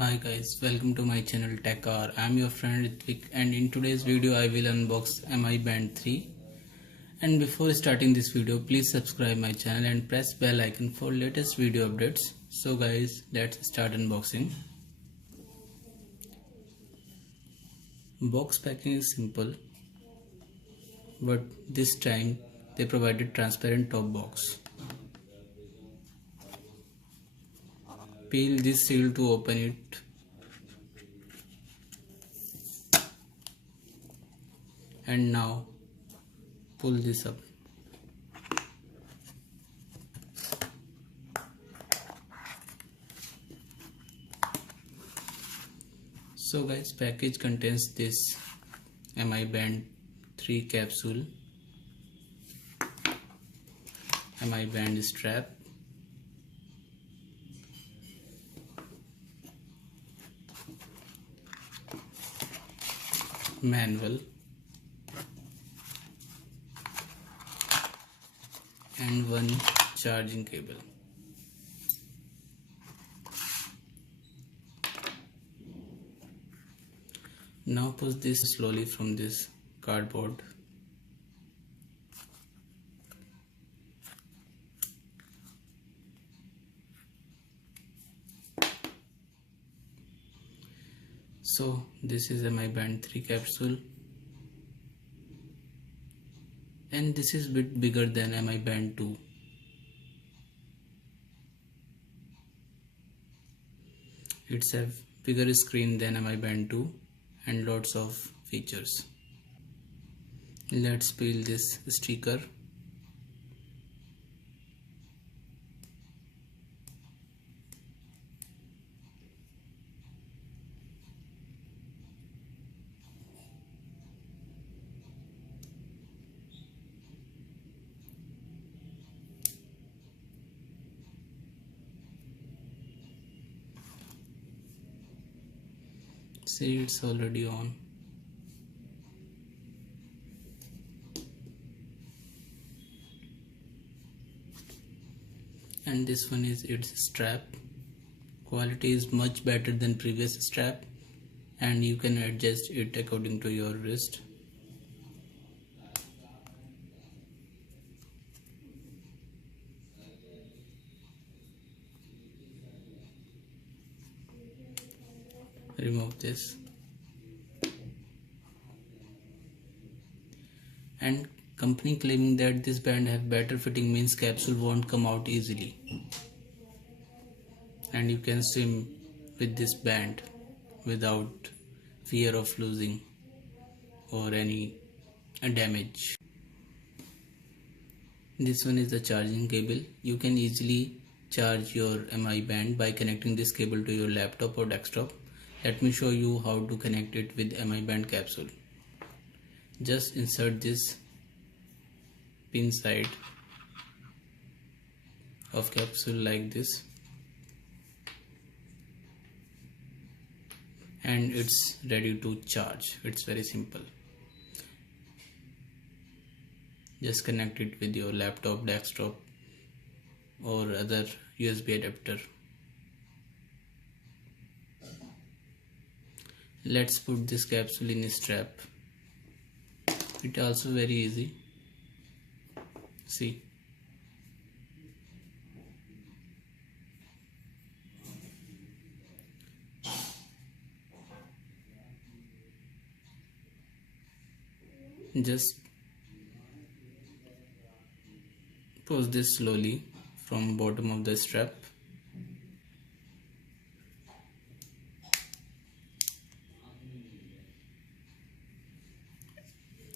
Hi guys, welcome to my channel TechR. I am your friend Ritvik and in today's video I will unbox MI Band 3. And before starting this video, please subscribe my channel and press bell icon for latest video updates. So guys, let's start unboxing. Box packing is simple, but this time they provided transparent top box. Peel this seal to open it. And now pull this up. So guys, package contains this MI Band 3 capsule, MI Band strap, manual, and one charging cable. Now push this slowly from this cardboard. So this is MI Band 3 capsule, and this is a bit bigger than MI Band 2. It's a bigger screen than MI Band 2 and lots of features. Let's peel this sticker. See, it's already on. And this one is its strap. Quality is much better than previous strap, and you can adjust it according to your wrist. Remove this. And company claiming that this band have better fitting means capsule won't come out easily, and you can swim with this band without fear of losing or any damage. This one is the charging cable. You can easily charge your MI Band by connecting this cable to your laptop or desktop. Let me show you how to connect it with MI Band capsule. Just insert this pin side of capsule like this, and it's ready to charge. It's very simple. Just connect it with your laptop, desktop, or other USB adapter. Let's put this capsule in a strap. It's also very easy. See. Just push this slowly from bottom of the strap.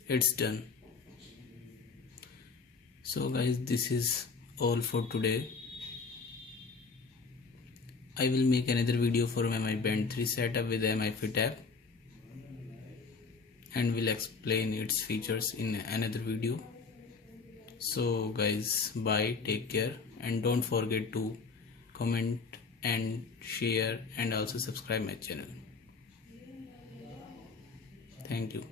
It's done. So guys, this is all for today. I will make another video for MI Band 3 setup with MI Fit app, and will explain its features in another video. So guys, bye, take care, and don't forget to comment and share and also subscribe my channel. Thank you.